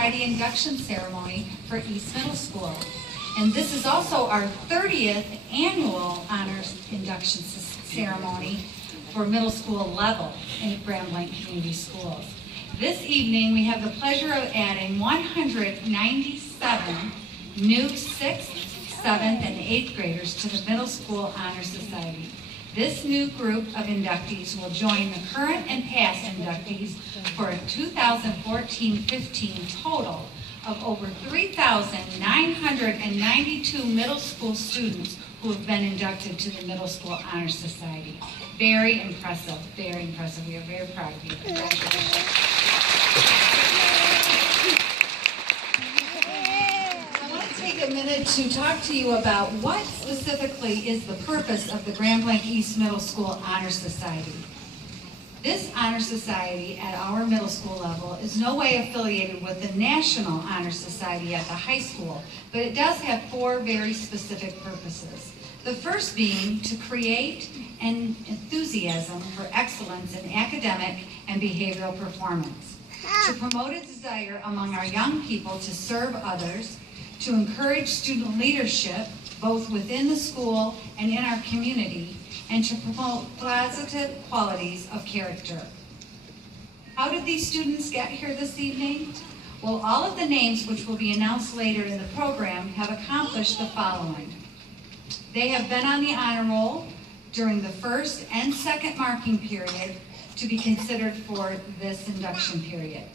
Society induction ceremony for East Middle School. And this is also our 30th annual honors induction ceremony for middle school level in Grand Blanc Community Schools. This evening, we have the pleasure of adding 197 new 6th, 7th, and 8th graders to the Middle School Honor Society. This new group of inductees will join the current and past inductees for a 2014-15 total of over 3,992 middle school students who have been inducted to the Middle School Honor Society. Very impressive, very impressive. We are very proud of you. Congratulations. I want to take a minute to talk to you about what specifically is the purpose of the Grand Blanc East Middle School Honor Society. This Honor Society at our middle school level is no way affiliated with the National Honor Society at the high school, but it does have 4 very specific purposes. The first being to create an enthusiasm for excellence in academic and behavioral performance, to promote a desire among our young people to serve others, to encourage student leadership both within the school and in our community, and to promote positive qualities of character. How did these students get here this evening? Well, all of the names which will be announced later in the program have accomplished the following. They have been on the honor roll during the first and second marking period to be considered for this induction period.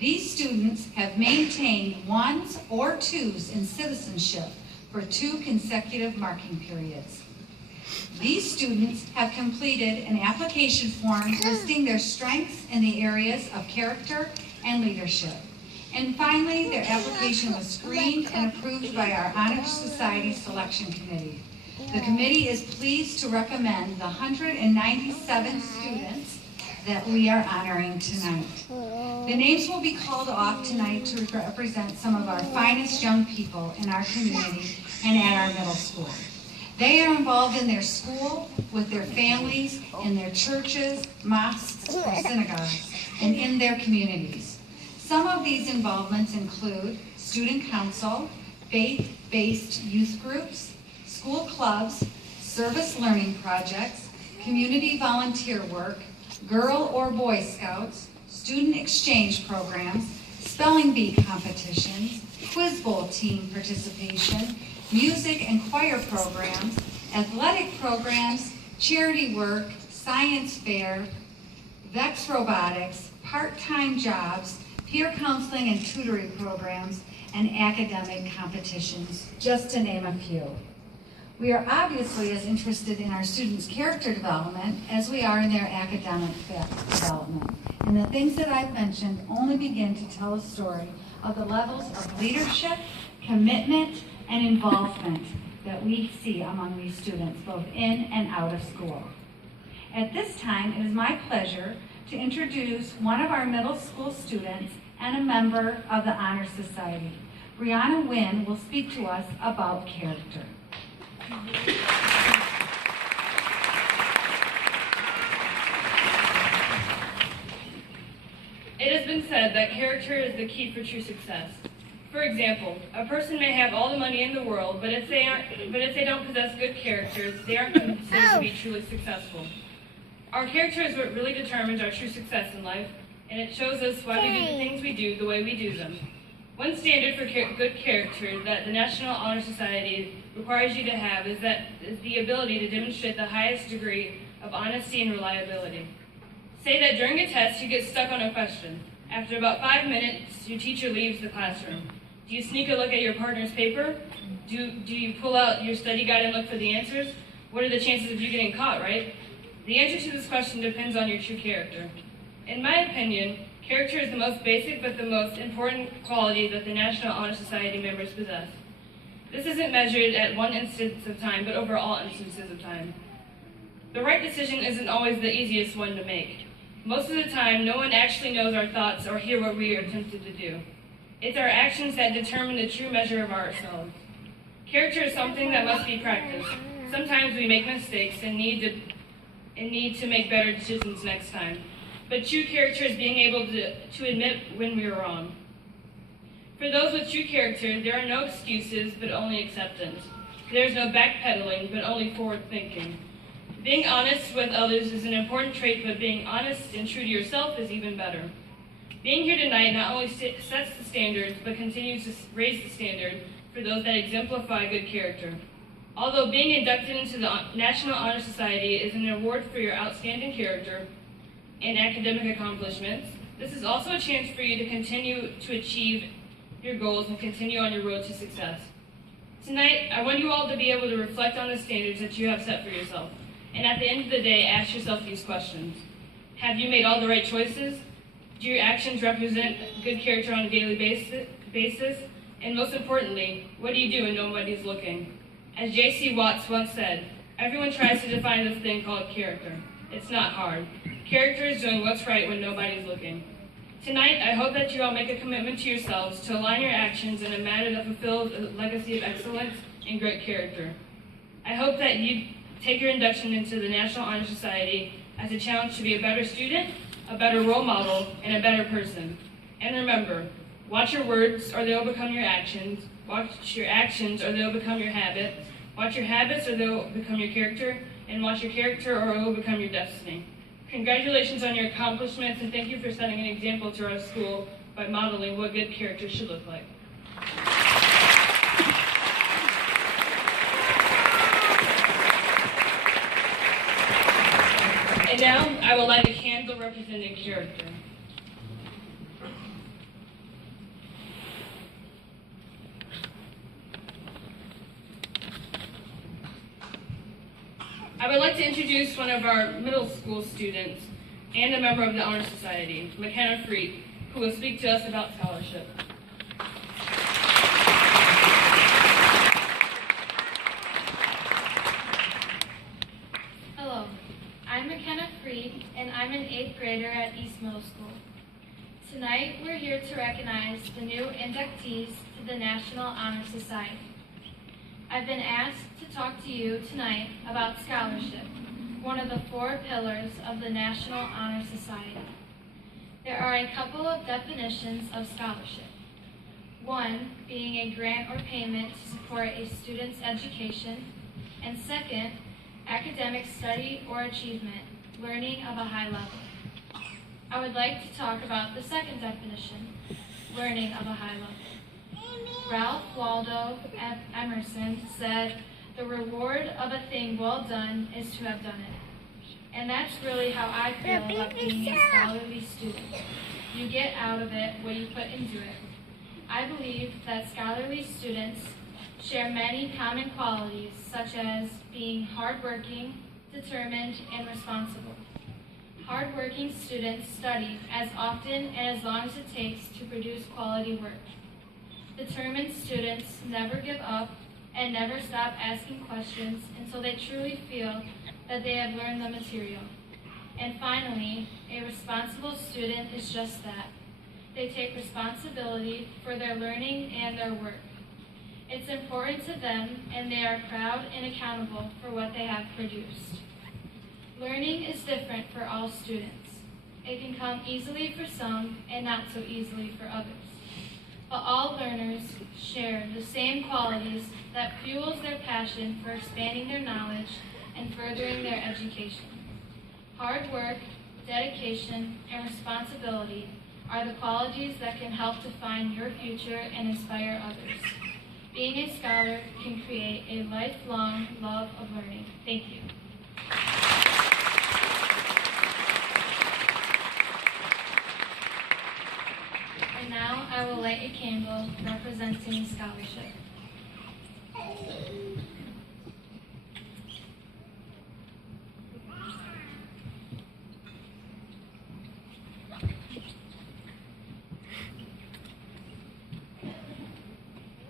These students have maintained 1s or 2s in citizenship for 2 consecutive marking periods. These students have completed an application form listing their strengths in the areas of character and leadership. And finally, their application was screened and approved by our Honor Society Selection Committee. The committee is pleased to recommend the 197 students that we are honoring tonight. The names will be called off tonight to represent some of our finest young people in our community and at our middle school. They are involved in their school, with their families, in their churches, mosques, or synagogues, and in their communities. Some of these involvements include student council, faith-based youth groups, school clubs, service learning projects, community volunteer work, Girl or Boy Scouts, student exchange programs, spelling bee competitions, quiz bowl team participation, music and choir programs, athletic programs, charity work, science fair, VEX robotics, part-time jobs, peer counseling and tutoring programs, and academic competitions, just to name a few. We are obviously as interested in our students' character development as we are in their academic development. And the things that I've mentioned only begin to tell a story of the levels of leadership, commitment, and involvement that we see among these students, both in and out of school. At this time, it is my pleasure to introduce one of our middle school students and a member of the Honor Society. Brianna Wynn will speak to us about character. It has been said that character is the key for true success. For example, a person may have all the money in the world, but if they don't possess good character, they aren't considered to be truly successful. Our character is what really determines our true success in life, and it shows us why we do the things we do the way we do them. One standard for good character that the National Honor Society requires you to have is the ability to demonstrate the highest degree of honesty and reliability. Say that during a test you get stuck on a question. After about 5 minutes, your teacher leaves the classroom. Do you sneak a look at your partner's paper? Do you pull out your study guide and look for the answers? What are the chances of you getting caught, right? The answer to this question depends on your true character. In my opinion, character is the most basic but the most important quality that the National Honor Society members possess. This isn't measured at one instance of time, but over all instances of time. The right decision isn't always the easiest one to make. Most of the time, no one actually knows our thoughts or hear what we are tempted to do. It's our actions that determine the true measure of ourselves. Character is something that must be practiced. Sometimes we make mistakes and need to make better decisions next time. But true character is being able to admit when we are wrong. For those with true character, there are no excuses, but only acceptance. There is no backpedaling, but only forward thinking. Being honest with others is an important trait, but being honest and true to yourself is even better. Being here tonight not only sets the standards, but continues to raise the standard for those that exemplify good character. Although being inducted into the National Honor Society is an award for your outstanding character and academic accomplishments, this is also a chance for you to continue to achieve your goals and continue on your road to success. Tonight, I want you all to be able to reflect on the standards that you have set for yourself, and at the end of the day, ask yourself these questions. Have you made all the right choices? Do your actions represent good character on a daily basis? And most importantly, what do you do when nobody's looking? As J.C. Watts once said, everyone tries to define this thing called character. It's not hard. Character is doing what's right when nobody's looking. Tonight, I hope that you all make a commitment to yourselves to align your actions in a manner that fulfills a legacy of excellence and great character. I hope that you take your induction into the National Honor Society as a challenge to be a better student, a better role model, and a better person. And remember, watch your words or they'll become your actions. Watch your actions or they'll become your habits. Watch your habits or they'll become your character. And watch your character or it will become your destiny. Congratulations on your accomplishments, and thank you for setting an example to our school by modeling what good character should look like. And now, I will light a candle representing character. I would like to introduce one of our middle school students and a member of the Honor Society, McKenna Freet, who will speak to us about scholarship. Hello, I'm McKenna Freet, and I'm an 8th grader at East Middle School. Tonight, we're here to recognize the new inductees to the National Honor Society. I've been asked to talk to you tonight about scholarship, one of the 4 pillars of the National Honor Society. There are a couple of definitions of scholarship. One being a grant or payment to support a student's education, and second, academic study or achievement, learning of a high level. I would like to talk about the second definition, learning of a high level. Ralph Waldo Emerson said, "The reward of a thing well done is to have done it." And that's really how I feel about being a scholarly student. You get out of it what you put into it. I believe that scholarly students share many common qualities, such as being hardworking, determined, and responsible. Hardworking students study as often and as long as it takes to produce quality work. Determined students never give up and never stop asking questions until they truly feel that they have learned the material. And finally, a responsible student is just that. They take responsibility for their learning and their work. It's important to them, and they are proud and accountable for what they have produced. Learning is different for all students. It can come easily for some and not so easily for others. But all learners share the same qualities that fuels their passion for expanding their knowledge and furthering their education. Hard work, dedication, and responsibility are the qualities that can help define your future and inspire others. Being a scholar can create a lifelong love of learning. Thank you. And now I will light a candle representing scholarship.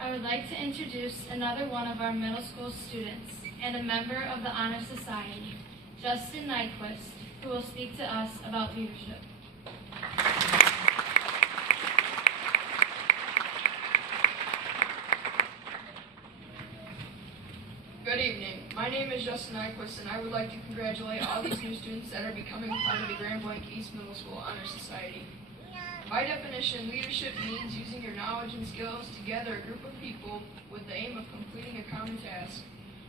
I would like to introduce another one of our middle school students and a member of the Honor Society, Justin Nyquist, who will speak to us about leadership. Good evening. My name is Justin Nyquist, and I would like to congratulate all these new students that are becoming part of the Grand Blanc East Middle School Honor Society. By definition, leadership means using your knowledge and skills to gather a group of people with the aim of completing a common task.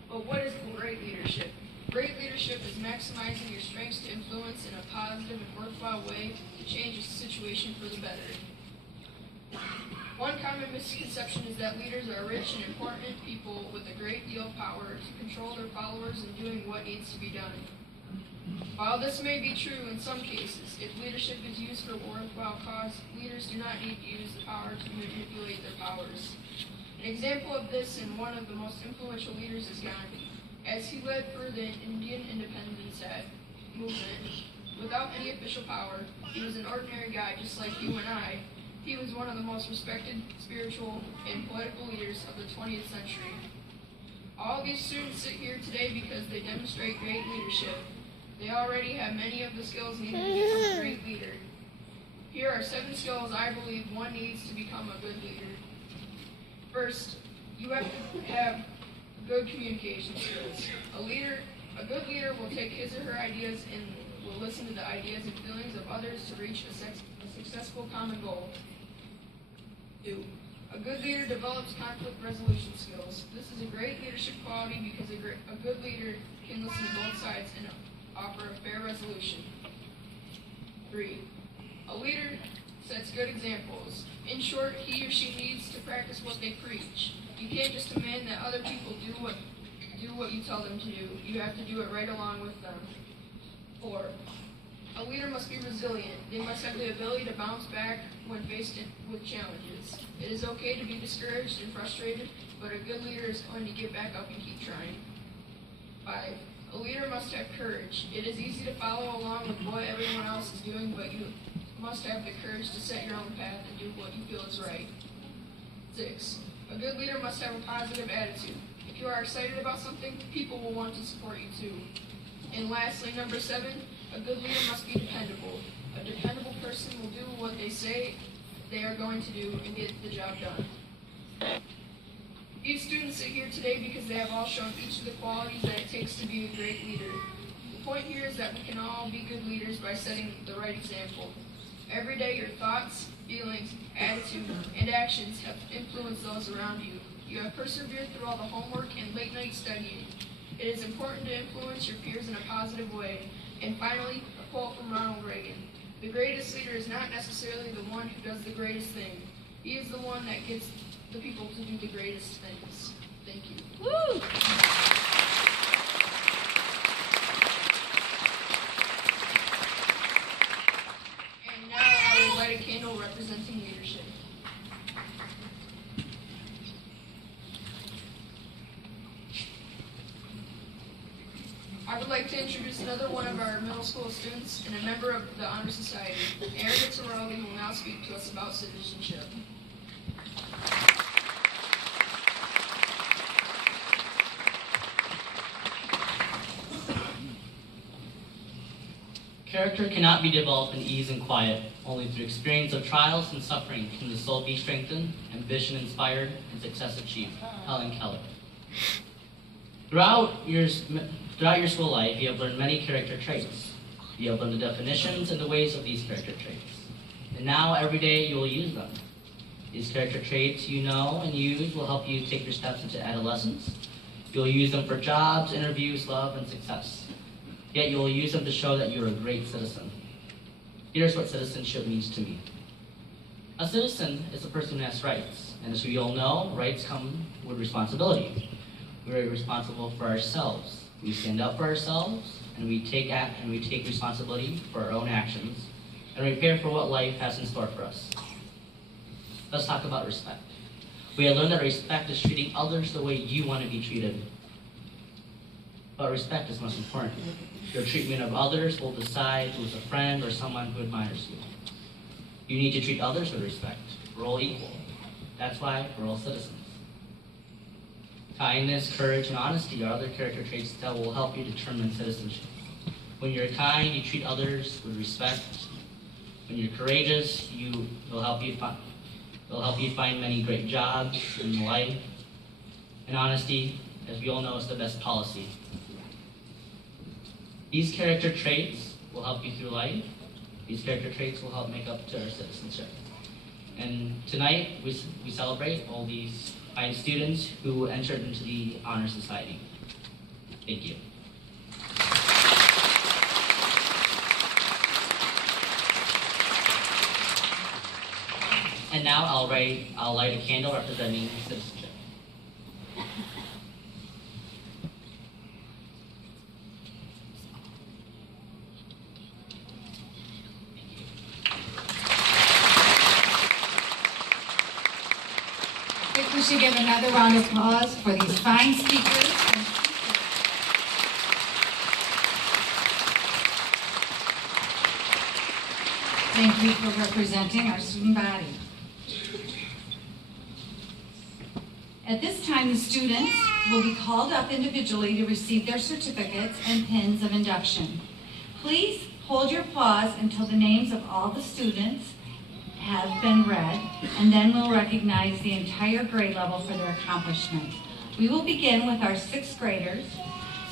But what is great leadership? Great leadership is maximizing your strengths to influence in a positive and worthwhile way to change a situation for the better. One common misconception is that leaders are rich and important people with a great deal of power to control their followers in doing what needs to be done. While this may be true in some cases, if leadership is used for a worthwhile cause, leaders do not need to use the power to manipulate their powers. An example of this and one of the most influential leaders is Gandhi. As he led for the Indian independence movement, without any official power, he was an ordinary guy just like you and I. He was one of the most respected spiritual and political leaders of the 20th century. All these students sit here today because they demonstrate great leadership. They already have many of the skills needed to become a great leader. Here are 7 skills I believe one needs to become a good leader. First, you have to have good communication skills. A good leader will take his or her ideas and will listen to the ideas and feelings of others to reach a successful common goal. 2. A good leader develops conflict resolution skills. This is a great leadership quality because a good leader can listen to both sides and offer a fair resolution. 3. A leader sets good examples. In short, he or she needs to practice what they preach. You can't just demand that other people do what you tell them to do. You have to do it right along with them. 4. A leader must be resilient. They must have the ability to bounce back when faced with challenges. It is okay to be discouraged and frustrated, but a good leader is going to get back up and keep trying. 5. A leader must have courage. It is easy to follow along with what everyone else is doing, but you must have the courage to set your own path and do what you feel is right. 6. A good leader must have a positive attitude. If you are excited about something, people will want to support you too. And lastly, number 7, a good leader must be dependable. A dependable person will do what they say they are going to do and get the job done. These students sit here today because they have all shown each of the qualities that it takes to be a great leader. The point here is that we can all be good leaders by setting the right example. Every day your thoughts, feelings, attitude, and actions have influenced those around you. You have persevered through all the homework and late night studying. It is important to influence your peers in a positive way. And finally, a quote from Ronald Reagan. The greatest leader is not necessarily the one who does the greatest thing. He is the one that gets the people to do the greatest things. Thank you. Woo! And now I will light a candle representing leadership. I would like to introduce another one of our middle school students and a member of the Honor Society. Aaron Torelli will now speak to us about citizenship. Character cannot be developed in ease and quiet. Only through experience of trials and suffering can the soul be strengthened, ambition inspired, and success achieved. Helen Keller. Throughout your school life, you have learned many character traits. You have learned the definitions and the ways of these character traits. And now, every day, you will use them. These character traits you know and use will help you take your steps into adolescence. You'll use them for jobs, interviews, love, and success. Yet you will use them to show that you're a great citizen. Here's what citizenship means to me. A citizen is a person who has rights. And as we all know, rights come with responsibility. We're responsible for ourselves. We stand up for ourselves, and we take responsibility for our own actions, and we prepare for what life has in store for us. Let's talk about respect. We have learned that respect is treating others the way you want to be treated. But respect is most important. Your treatment of others will decide who's a friend or someone who admires you. You need to treat others with respect. We're all equal. That's why we're all citizens. Kindness, courage, and honesty are other character traits that will help you determine citizenship. When you're kind, you treat others with respect. When you're courageous, it'll help you find many great jobs in life. And honesty, as we all know, is the best policy. These character traits will help you through life. These character traits will help make up to our citizenship. And tonight, we celebrate all these fine students who entered into the Honor Society. Thank you. And now I'll light a candle representing citizenship. I think we should give another round of applause for these fine speakers. Thank you for representing our student body. At this time, the students will be called up individually to receive their certificates and pins of induction. Please hold your applause until the names of all the students have been read, and then we'll recognize the entire grade level for their accomplishments. We will begin with our sixth graders.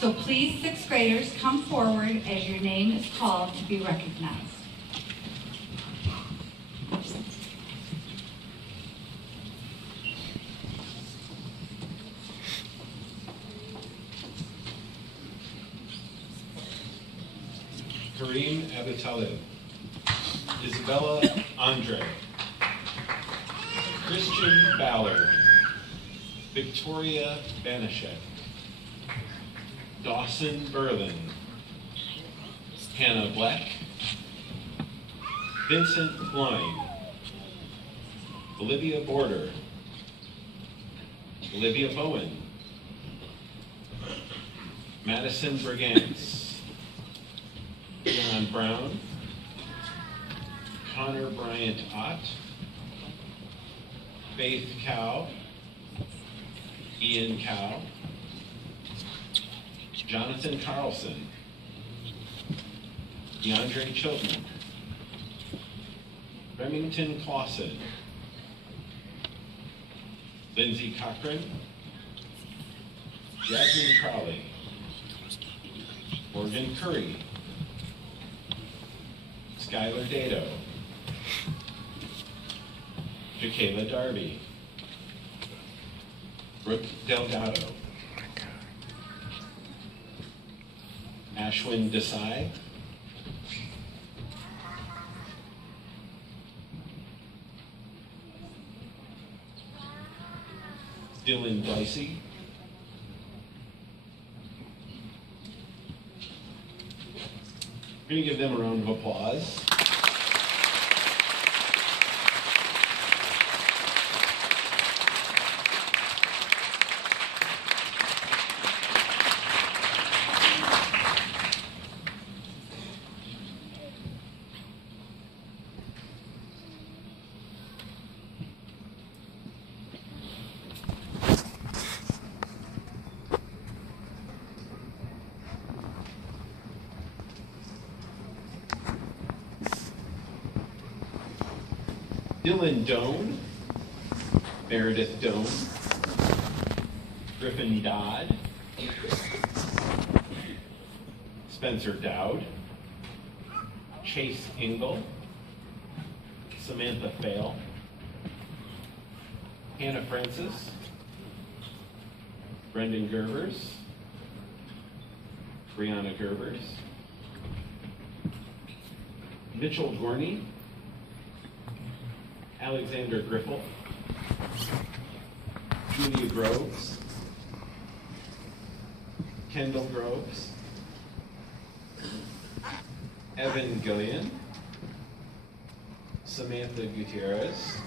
So please, sixth graders, come forward as your name is called to be recognized. Kareem Abitalib, Isabella Andre, Christian Ballard, Victoria Banashek, Dawson Berlin, Hannah Black, Vincent Blind, Olivia Border, Olivia Bowen, Madison Brigance, John Brown, Connor Bryant Ott, Faith Cow, Ian Cow, Jonathan Carlson, DeAndre Chiltman, Remington Clausen, Lindsay Cochran, Jasmine Crowley, Morgan Curry, Skylar Dado, Jacayla Darby, Brooke Delgado, Ashwin Desai, Dylan Dicey, we're going to give them a round of applause. Dylan Doan, Meredith Doan, Griffin Dodd, Spencer Dowd, Chase Engel, Samantha Fail, Hannah Francis, Brendan Gerbers, Brianna Gerbers, Mitchell Gorney, Alexander Griffel, Julia Groves, Kendall Groves, Evan Gillian, Samantha Gutierrez,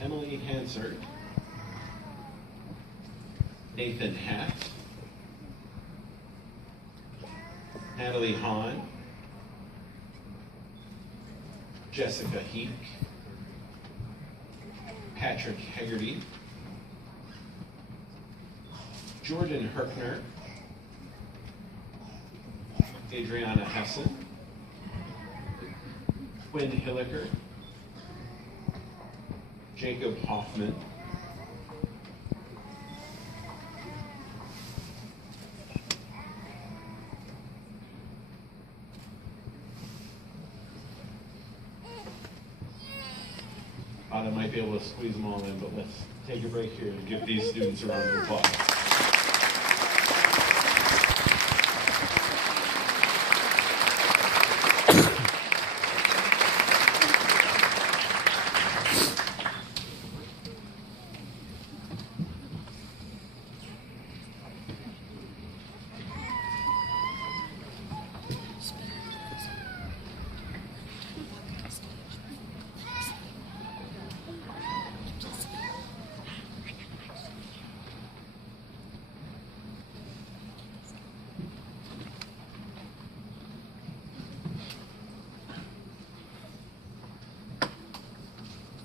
Emily Hansard, Nathan Hatt, Natalie Hahn, Jessica Heek, Patrick Hegarty, Jordan Herkner, Adriana Hessen, Quinn Hilliker, Jacob Hoffman, Thought I might be able to squeeze them all in, but let's take a break here and give these students a round of applause.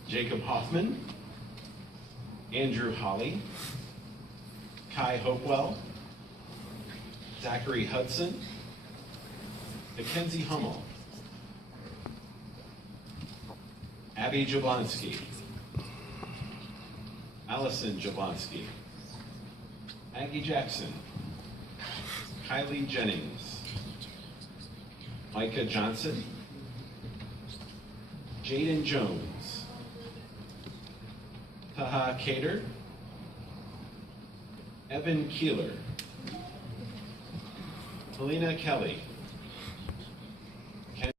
Jacob Hoffman, Andrew Holly, Kai Hopewell, Zachary Hudson, Mackenzie Hummel, Abby Jablonski, Allison Jablonski, Maggie Jackson, Kylie Jennings, Micah Johnson, Jaden Jones, Taha Cater, Evan Keeler, Helena Kelly,